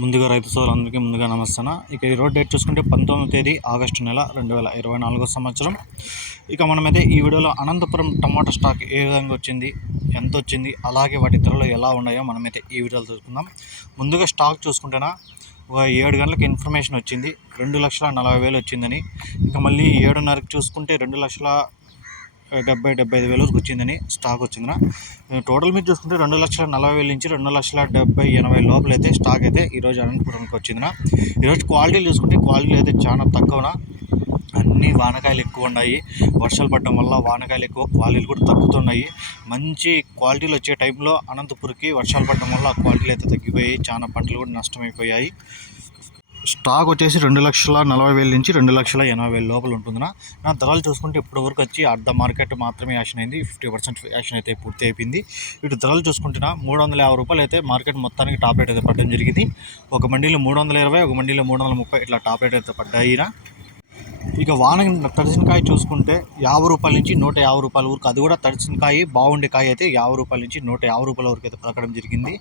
ముందుగా రైతు సోదరులందరికీ ముందుగా నమస్తాన ఇక ఈ రోడ్ డేట్ చూసుకుంటే పంతొమ్మిది తేదీ ఆగస్టు నెల రెండు వేల ఇరవై నాలుగో సంవత్సరం. ఇక మనమైతే ఈ వీడియోలో అనంతపురం టమాటా స్టాక్ ఏ విధంగా వచ్చింది ఎంత వచ్చింది అలాగే వాటి ధరలు ఎలా ఉన్నాయో మనమైతే ఈ వీడియోలో చూసుకుందాం ముందుగా స్టాక్ చూసుకుంటేనా ఒక ఏడు గంటలకు ఇన్ఫర్మేషన్ వచ్చింది రెండు లక్షల నలభై వేలు వచ్చిందని. ఇక మళ్ళీ ఏడున్నరకు చూసుకుంటే రెండు లక్షల డెబ్బై డెబ్బై ఐదు వేల వరకు వచ్చిందని స్టాక్ వచ్చిందిన. టోటల్ మీద చూసుకుంటే రెండు లక్షల నలభై వేల నుంచి రెండు లక్షల డెబ్బై ఎనభై లోపల అయితే స్టాక్ అయితే ఈరోజు అనంతపురంకి వచ్చిందిన. ఈరోజు క్వాలిటీలు చూసుకుంటే క్వాలిటీలు అయితే చాలా తక్కువన. అన్ని వానకాయలు ఎక్కువ ఉన్నాయి. వర్షాలు పడడం వల్ల వానకాయలు ఎక్కువ క్వాలిటీలు కూడా తగ్గుతున్నాయి. మంచి క్వాలిటీలు వచ్చే టైంలో అనంతపురికి వర్షాలు పడడం వల్ల క్వాలిటీలు అయితే తగ్గిపోయాయి. చాలా పంటలు కూడా నష్టమైపోయాయి. స్టాక్ వచ్చేసి రెండు లక్షల నలభై వేల నుంచి రెండు లక్షల ఎనభై వేల లోపల ఉంటుందినా. నా ధరలు చూసుకుంటే ఇప్పటి వరకు వచ్చి అర్ధ మార్కెట్ మాత్రమే యాక్షన్ అయింది. ఫిఫ్టీ పర్సెంట్ యాక్షన్ అయితే పూర్తి అయిపోయింది. ఇటు ధరలు చూసుకుంటున్నా మూడు వందల యాభై రూపాయలు అయితే మార్కెట్ మొత్తానికి టాప్ రేట్ అయితే పడడం జరిగింది. ఒక మండీలో మూడు వందల ఇరవై ఒక మండీలో మూడు వందల ముప్పై ఇట్లా టాప్ రేట్ అయితే పడ్డాయినా. ఇక వాన తడిసినకాయ చూసుకుంటే యాభై రూపాయల నుంచి నూట యాభై రూపాయల వరకు అది కూడా తడిసినకాయ బాగుండే కాయ అయితే యాభై రూపాయల నుంచి నూట యాభై రూపాయల వరకు అయితే పలకడం జరిగింది.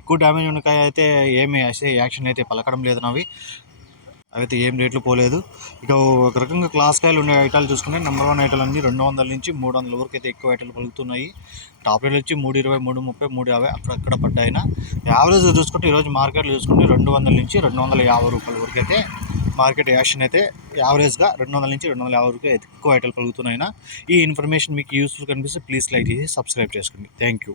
ఎక్కువ డ్యామేజ్ ఉన్న కాయ అయితే ఏమి అయితే యాక్షన్ అయితే పలకడం లేదు నావి. అయితే ఏం రేట్లు పోలేదు. ఇక ఒక రకంగా క్లాస్ కాయలు ఉండే ఐటాలు చూసుకుంటే నెంబర్ వన్ ఐటాలు అన్ని రెండు వందల నుంచి మూడు వందల వరకు అయితే ఎక్కువ ఐటాలు పలుకుతున్నాయి. టాప్ రేట్లు వచ్చి మూడు ఇరవై మూడు ముప్పై మూడు యాభై అక్కడక్కడ పడ్డాయినా. యావరేజ్ చూసుకుంటే ఈరోజు మార్కెట్లో చూసుకుంటే రెండు వందల నుంచి రెండు వందల యాభై రూపాయల వరకు అయితే మార్కెట్ యాక్షన్ అయితే యావరేజ్గా రెండు వందల నుంచి రెండు వందల యాభై వరకు ఎక్కువ ఐటలు పలుకుతున్నాయినా ఈ ఇన్ఫర్మేషన్ మీకు యూస్ఫుల్ కనిపిస్తే ప్లీజ్ లైక్ చేసి సబ్స్క్రైబ్ చేసుకోండి. Thank you